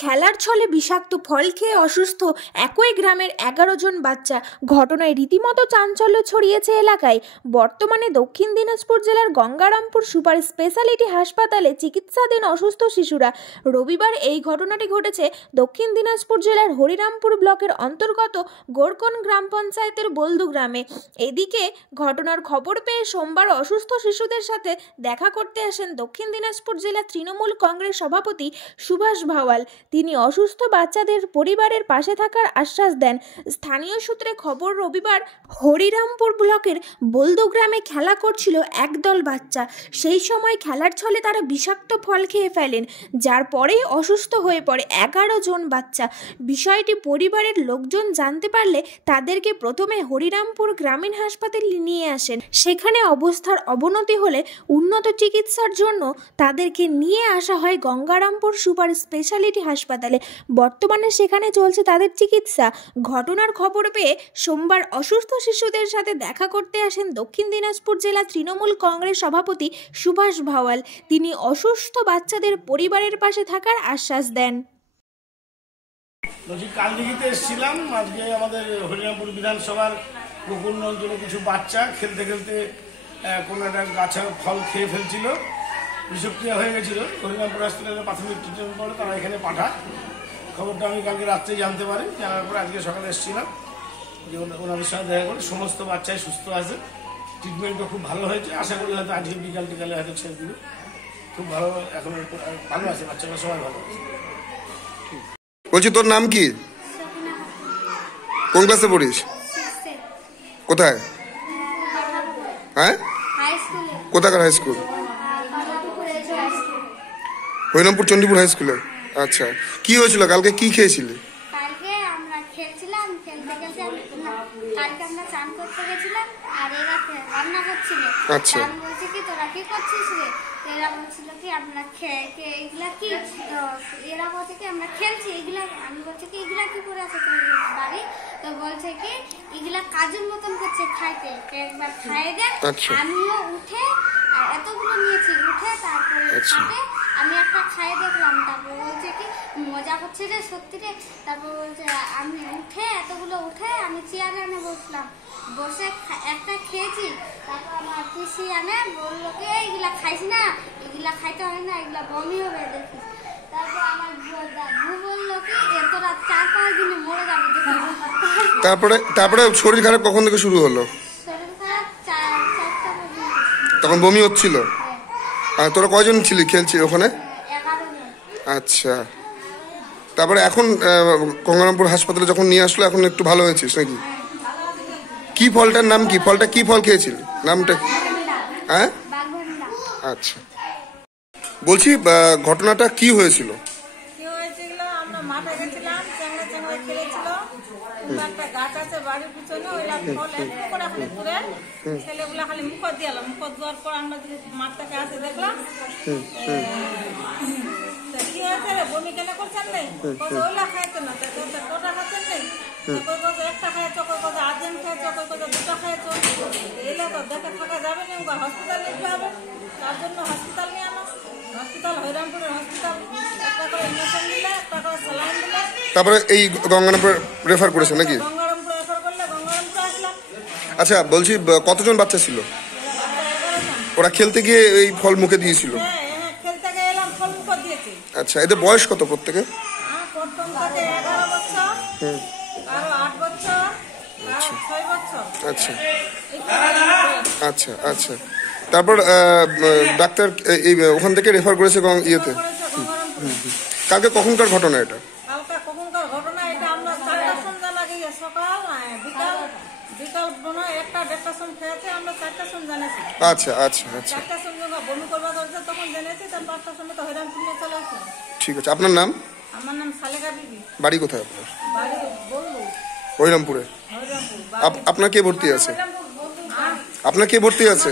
খেলার ছলে বিষাক্ত ফল খেয়ে অসুস্থ একই গ্রামের 11 জন বাচ্চা। ঘটনায় রীতিমতো চাঞ্চল্য ছড়িয়েছে এলাকায়। বর্তমানে দক্ষিণ দিনাজপুর জেলার গঙ্গারামপুর সুপার স্পেশালিটি হাসপাতালে চিকিৎসাধীন অসুস্থ শিশুরা। রবিবার এই ঘটনাটি ঘটেছে দক্ষিণ দিনাজপুর জেলার হরিরামপুর ব্লকের অন্তর্গত গোরকন গ্রাম পঞ্চায়েতের বলদু গ্রামে। এদিকে ঘটনার খবর পেয়ে সোমবার অসুস্থ শিশুদের সাথে দেখা করতে আসেন দক্ষিণ দিনাজপুর জেলা তৃণমূল কংগ্রেস সভাপতি সুভাষ ভাওয়াল। তিনি অসুস্থ বাচ্চাদের পরিবারের পাশে থাকার আশ্বাস দেন। স্থানীয় সূত্রে খবর, রবিবার হরিরামপুর ব্লকের বলদু গ্রামে খেলা করছিল একদল বাচ্চা। সেই সময় খেলার ছলে তারা বিষাক্ত ফল খেয়ে ফেলেন, যার পরেই অসুস্থ হয়ে পড়ে 11 জন বাচ্চা। বিষয়টি পরিবারের লোকজন জানতে পারলে তাদেরকে প্রথমে হরিরামপুর গ্রামীণ হাসপাতালে নিয়ে আসেন। সেখানে অবস্থার অবনতি হলে উন্নত চিকিৎসার জন্য তাদেরকে নিয়ে আসা হয় গঙ্গারামপুর সুপার স্পেশালিটি হাসপাতালে। বর্তমানে সেখানে চলছে তাদের চিকিৎসা। ঘটনার খবর পেয়ে সোমবার অসুস্থ শিশুদের সাথে দেখা করতে আসেন দক্ষিণ দিনাজপুর জেলা তৃণমূল কংগ্রেস সভাপতি সুভাষ ভাওয়াল। তিনি অসুস্থ বাচ্চাদের পরিবারের পাশে থাকার আশ্বাস দেন। কালদিঘিতে এসেছিলাম। আজকে আমাদের হরিরামপুর বিধানসভার গোকুল অঞ্চলে কিছু বাচ্চা খেলতে খেলতে কোনো একটা গাছের ফল খেয়ে ফেলছিল, বিষক্রিয়া হয়ে গেছিল। হরিরামপুর হসপিটালে প্রাথমিক ট্রিটমেন্ট পরে তারা এখানে পাঠায়। খবরটা আমি কালকে রাত্রেই জানতে পারি। জানার পরে আজকে সকালে এসেছিলাম, যে ওনাদের সঙ্গে দেখা করে সমস্ত বাচ্চাই সুস্থ আছে, ট্রিটমেন্টও খুব ভালো হয়েছে। আশা করি হয়তো আজকে বিকাল টিকালে হয়তো ছেড়ে দিবে। খুব ভালো, এখন ভালো আছে, বাচ্চারা সবাই ভালো আছে। বলছি, তোর নাম কি? কোন ক্লাসে পড়িস? কোথায়? হ্যাঁ, কোথাকার high school? Harirampur Chandipur high স্কুলে। আচ্ছা, কি হয়েছিল কালকে? কি খেয়েছিলি? কালকে আমরা খেলছিলাম, খেলতে খেলতে কালকে আমরা চান করতে গেছিলাম, আর এরা রান্না করছিল। আচ্ছা, আমি বলছি কি তোরা কি করছিস রে? এরা বলছিল কি আমরা এগুলা কি? তো এরা বলছে কি আমরা খেলছি এগুলা। আমি বলছি কি এগুলা কি করে আছে তোর বাড়ি? তো বলছে কি এগুলা কাজের মতন করছে খাইতে, একবার খাইয়ে দেন। আমিও উঠে এতগুলো নিয়েছি, উঠে তারপরে খাবে আমি একটা খাইয়ে দেখলাম। তারপর বলছে কি মজা করছে রে সত্যি রে। তারপর বলছে আমি উঠে এতগুলো উঠে আমি চেয়ারে এনে বসলাম, বসে একটা খেয়েছি। তারপর আমার পিসি এনে বললো কি এইগুলা খাইছি না, এগুলা খাইতে হয় না, এগুলা বমি হবে দেখি। তারপর আমার দাদু বললো কি তোরা 4-5 দিনে মরে যাবে। তারপরে শরীর খারাপ কখন থেকে শুরু হলো? শরীর খারাপ 4টা পর্যন্ত। তখন বমি হচ্ছিল? আর তোরা কয়জন ছিলি খেলছি ওখানে? 11 জন। আচ্ছা, তারপরে এখন গঙ্গারামপুর হাসপাতালে যখন নিয়ে আসলো, এখন একটু ভালো হয়েছিস নাকি? কি ফলটার নাম কি? ফলটা কি ফল খেয়েছিলি? নামটা কি? হ্যাঁ, আচ্ছা। বলছি, ঘটনাটা কি হয়েছিল? আমরা মাঠে গেছিলাম, চেংড়ে চেংড়ে খেলেছিল। একটা গাছ আছে বাড়ির পিছনে, ওইলা ফল একটু করে খালি তুলে ছেলেগুলা খালি মুখ দিয়ে এলাম। মুখ দেওয়ার পর আমরা মাঠ থেকে আসে দেখলাম কি হয়েছে রে, বমি কেন করছেন নেই? ওইলা খাইতো না, কোটা খাচ্ছেন নেই? কই কথা একটা খাইছো, কই কথা আর্জেন্ট খাইছো, কই কথা 2টা খাইছো। এলে তো দেখে থাকা যাবে না, হসপিটাল নিতে হবে। তার জন্য হসপিটাল নিয়ে আনো। হসপিটাল হরিরামপুরের হসপিটাল, একটা করে ইঞ্জেকশন দিলে, একটা করে স্যালাইন দিলে। তারপরে এই গঙ্গারামপুর রেফার করেছে নাকি? গঙ্গারামপুর রেফার করলে গঙ্গারামপুর আসলাম। আচ্ছা, বলছি কতজন বাচ্চা ছিল? ওরা খেলতে গিয়ে এই ফল মুখে দিয়েছিল? হ্যাঁ, খেলতে গিয়ে এলাম, ফল মুখ দিয়েছি। আচ্ছা, এদের বয়স কত প্রত্যেকে? প্রথম থেকে 11 বছর, আরো 8 বছর, আরো 6 বছর। আচ্ছা আচ্ছা আচ্ছা। তারপর ডাক্তার ওখান থেকে রেফার করেছে ইয়েতে। কালকে কখনকার ঘটনা এটা? কালকে কখনকার ঘটনা এটা আমরা 4টার সময় জানা গিয়ে সকাল বিকাল 1-1:30 সময় খেয়েছে। আমরা 4টার সময় জানাছি। আচ্ছা আচ্ছা আচ্ছা। 4টার সময় বমি করবা ধরছে, তখন জেনেছি। তার 5টার সময় তো হরিরামপুর নিয়ে চলে আসলাম। ঠিক আছে। আপনার নাম? আমার নাম সালেকা বিবি। বাড়ি কোথায় আপনার? বাড়ি বললু, হরিরামপুরে। আপনার কে ভর্তি আছে? আপনার কে ভর্তি আছে?